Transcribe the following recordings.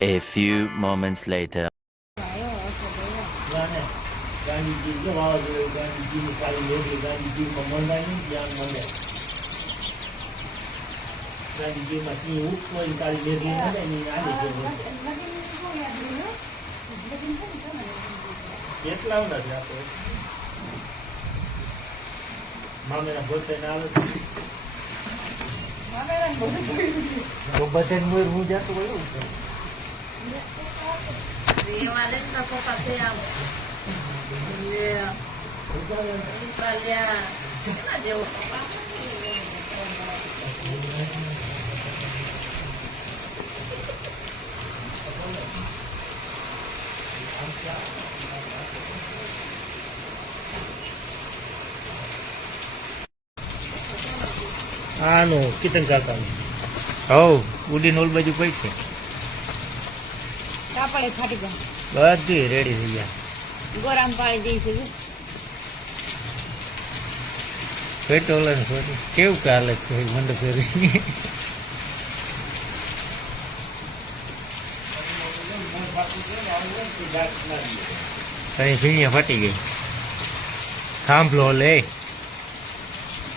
A few moments later. Gandhiji જો વાવાઝોડું ગાંધીજીની કાળી મેઘી ગાંધીજીમાં મળવાની જ્ઞાન મળે ગાંધીજીમાં સિંહ ઉઠતો હોય કાળી મેઘી મળે ને આની છે કેટલા નથી આપણે મામેરા ભોતે ના આવે તો બધાને મોર હું જાતો હોય આનું કિતન કાકાનું હવ ઉડીને ઓલ બાજુ પડી છે કાપડે ફાટી ગયા બધી રેડી થઈ ગયા ગોરામ પાડી દઈ છે પેટ્રોલ કેવું ચાલે છે મંડ ફેરી કઈ ભીણિયા ફાટી ગઈ થાંભલો લે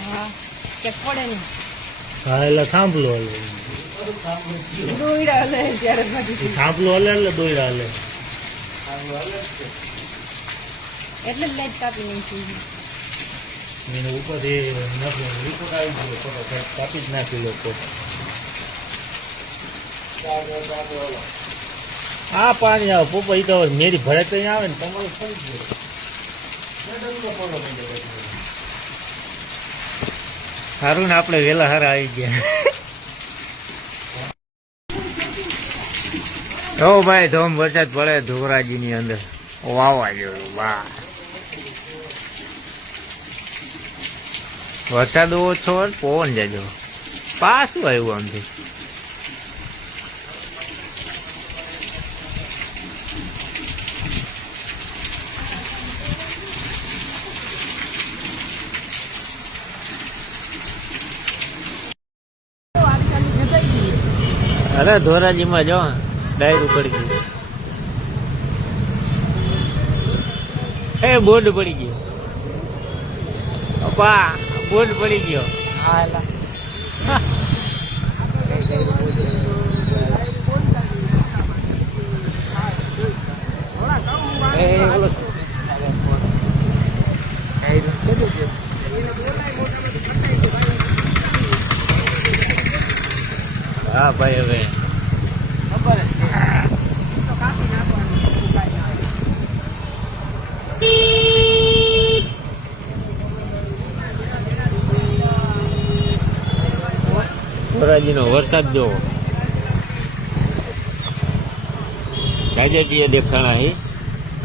હા કે પડે ને હા એટલે થાંભલો લે દોયડા લે ત્યારે ફાટી થાંભલો હલે એટલે દોયડા હલે એટલે જ લાઈટ કાપી નાખી એને ઉપરથી રિપોર્ટ આવી ગયો ફોટો કાપી જ નાખી લોકો હા પાણી આવે પોપા એ તો મેરી ભરે તો આવે ને તમારું ફરી ગયો સારું ને આપણે વેલા હારા આવી ગયા ઓ ભાઈ ધોમ વરસાદ પડે ધોરાજી ની અંદર વાવા જેવું વાહ વરસાદ ઓછો પવન જાજો પાછું આવ્યું આમથી અરે ધોરાજીમાં જો ડાયરું પડી ગયું એ બોર્ડ પડી ગયો પપ્પા બોર્ડ પડી ગયો હા હા ભાઈ હવે ધોરાજીનો વરસાદ જોવો રાજાજીએ દેખાણા હે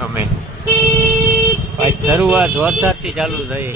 અમે શરૂઆત વરસાદથી ચાલુ થઈ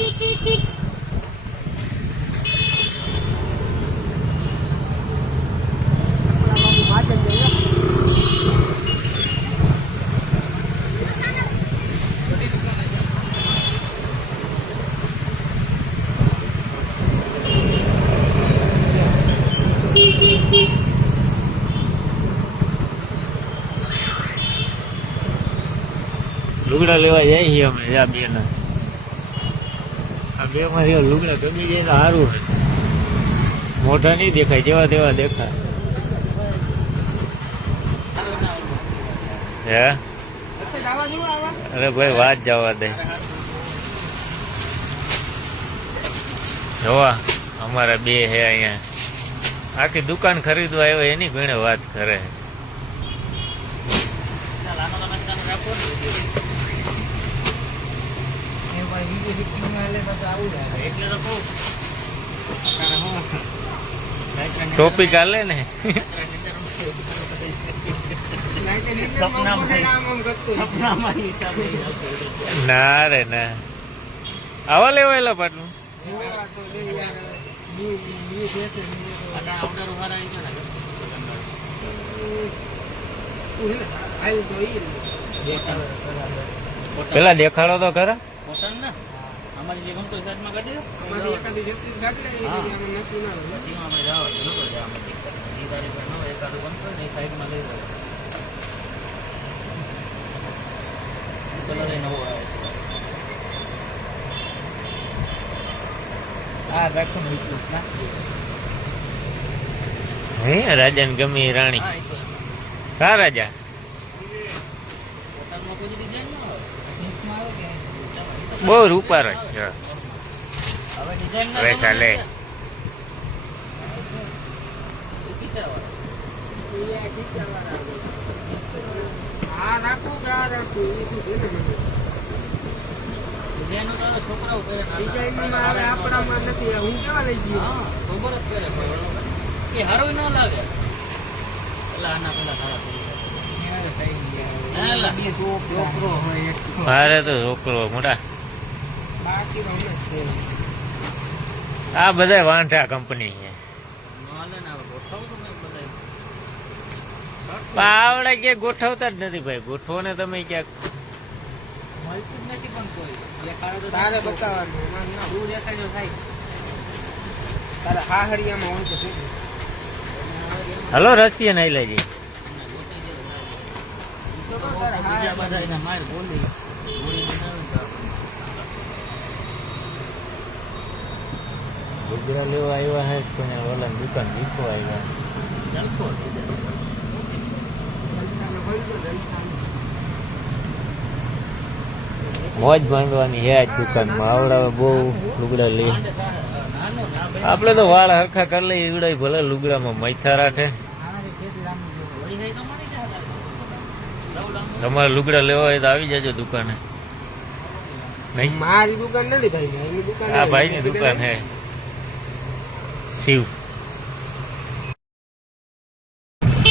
લુગડા લેવા જાય છીએ અમે આ બે ના આ બે માં લુગડા ગમી જાય તો સારું મોઢા નહીં દેખાય જેવા તેવા દેખાય હે અરે ભાઈ વાત જવા દે જોવા અમારા બે હે અહીંયા આખી દુકાન ખરીદવા આવ્યો એની ઘણી વાત કરે ટોપિક હાલે ને ના રે ના આવા લેવાયેલા પાટલું પેલા દેખાડો તો ખરા કલર નવો આવે આ રાખો ને એટલું નાખી હે રાજાને ગમે એ રાણી હા એ તો કા રાજા હોટલમાં કોઈ ડિઝાઇન ન આવે જીન્સમાં આવે કે બહુ રૂપાર જ છે હવે ડિઝાઇન હવે ચાલે આ રાખું કે આ રાખું એ તો છે ને ડિઝાઇન તો હવે છોકરાઓ કરે ડિઝાઇનમાં હવે આપણામાં નથી હું કેવા લઈ ગયો હા ખબર જ કરે કે હારું ન લાગે એટલે આના પેલા ખાવા થઈ છોકરો હોય એક મારે તો છોકરો મોટા બાકી રહે છે આ બધા વાંઢા કંપની છે માલે ના ગોઠવું તો કઈ બધાય આવડે કે ગોઠવતા જ નથી ભાઈ ગોઠવો ને તમે ક્યાંક મળતું જ નથી પણ કોઈ દેખાડે તો તારે બતાવવાનું ના દૂર દેખાડ્યો થાય તારે હાહરિયામાં હોય તો શું હલો રશિયન આઈ લેજે બીજા બધા એના માર બોલી ગુજરાત લેવા આવ્યા હે કોઈને ઓલા દુકાન દીખવા આવ્યા મોજ માંડવાની હે આજ દુકાનમાં આવડાવે બહુ લુગડા લે આપણે તો વાળ હરખા કરી લઈએ ઈવડાય ભલે લુગડામાં મૈસા રાખે તમારે લુગડા લેવા હોય તો આવી જાજો દુકાને નહીં મારી દુકાન નથી ભાઈ એની દુકાન આ ભાઈની દુકાન હે શિવ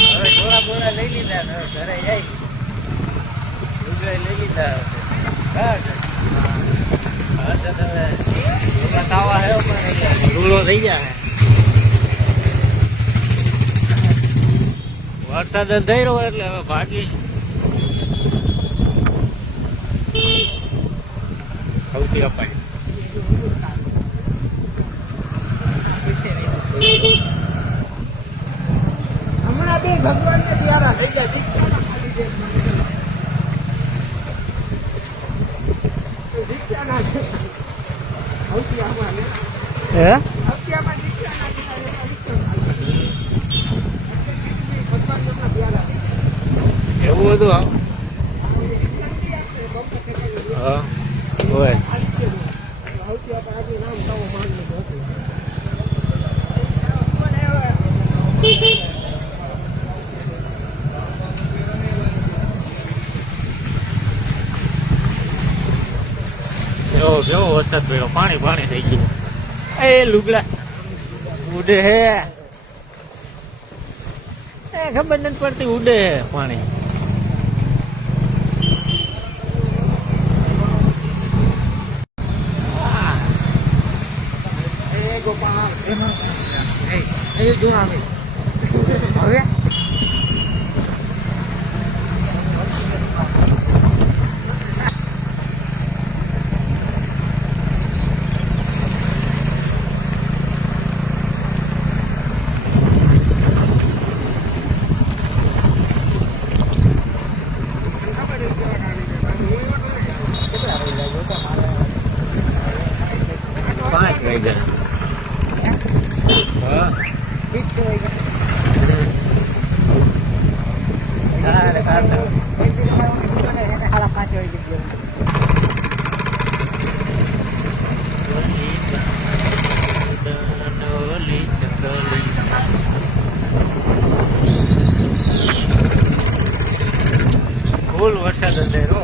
હવે થોડા બોરા લઈ લીધા ને હવે ઘરે જાય લુગડા લઈ લીધા રૂલો થઈ જાય વરસાદ જ થઈ રહ્યો એટલે હવે ભાગી ખવસી અપાય હમણાં બે ભગવાન ને પ્યારા થઈ જાય હે એવું હતું હા હોય કેવો વરસાદ પડ્યો પાણી પાણી થઈ ગયું એ લુગડા ઉડે હે એ ખબર નથી પડતી ઉડે હે પાણી હવે પાંચ વાગ્યા હા ફૂલ વરસાદ અંધેરો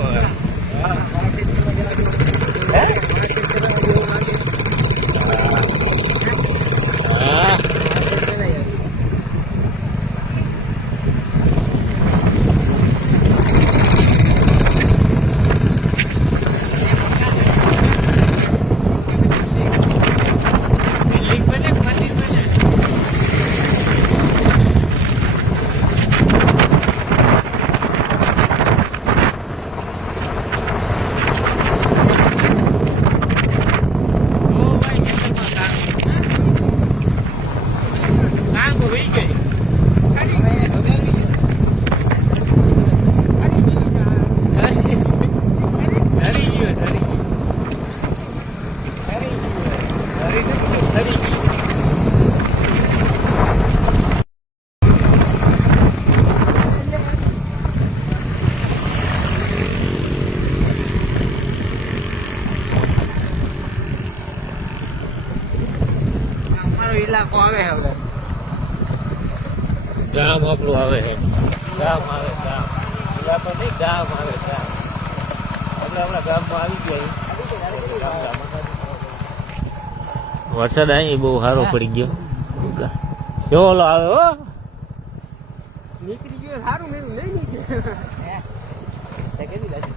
વાળો ઇલાકો આવે હવે ગામ આપણું આવે છે ગામ આવે ગામ ઇલાકો નહીં ગામ આવે ગામ એટલે હમણાં ગામમાં આવી ગયા વરસાદ અહીં બહુ સારો પડી ગયો કેવો ઓલો આવે હો નીકળી ગયો સારું નહીં નહીં નીકળ્યું કેવી લાગી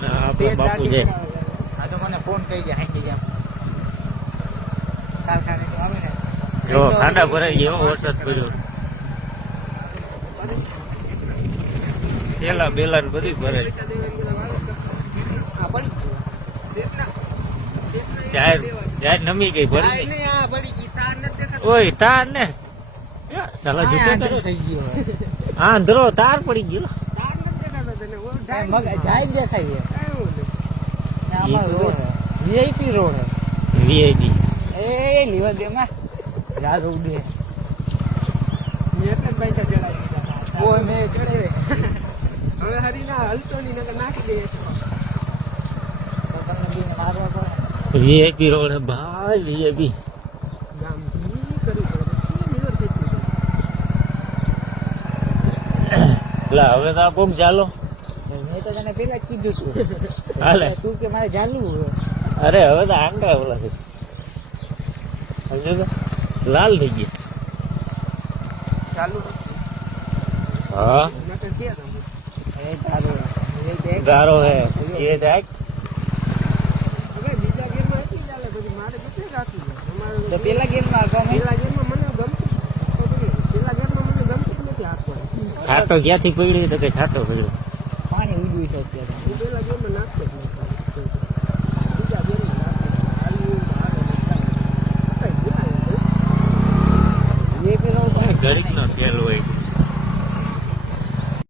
ના, આપણે બાપુ છે આ તો મને ફોન કરી જાય હાઈ ગયા કારખાને તો આવે ને જો ખાડા ભરાઈ ગયો વરસાદ પડ્યો સેલા બેલા ને બધી ભરાય આ પડી ગયું જાહેર જાહેર નમી ગઈ ભરી આ નહીં નહીં આ પડી ગઈ તાર નથી દેખાતો ઓય તાર ને સાલા જૂતે કરો થઈ ગયો આંધળો તાર પડી ગયો તાર નથી દેખાતો તને ઓ જાય દેખાય છે આમાં રોડ વીઆઈપી રોડ વીઆઈપી એ લીવા દે માં યાદ ઉડે મેં એટલે જ બાઈક ચડાવી દીધા ઓ મેં ચડાવે હવે હરીના હલતો નહીં નકર નાખી દે તો તમને બીને મારવા પડે વીઆઈપી રોડ હે ભાઈ વીઆઈપી ગામ ઈ કરવું પડે મિરર થઈ લા હવે તો કોક ચાલો મેં તો તને પેલા જ કીધું તું હાલે તું કે મારે ચાલવું અરે હવે તો આંગળા ઓલા છે સમજો તો લાલ થઈ ગયા ચાલુ હા નકર કે તમે એ ચાલુ એ દેખ ગારો હે એ દેખ હવે બીજા ગેમમાં હતી ચાલે પછી મારે કેટલે રાખવું છે અમારે તો પેલા ગેમમાં પેલા ગેમમાં મને ગમતું પેલા ગેમમાં મને ગમતું જ નથી આપવાનું છાટો ક્યાંથી પડ્યો તો કે છાટો પડ્યો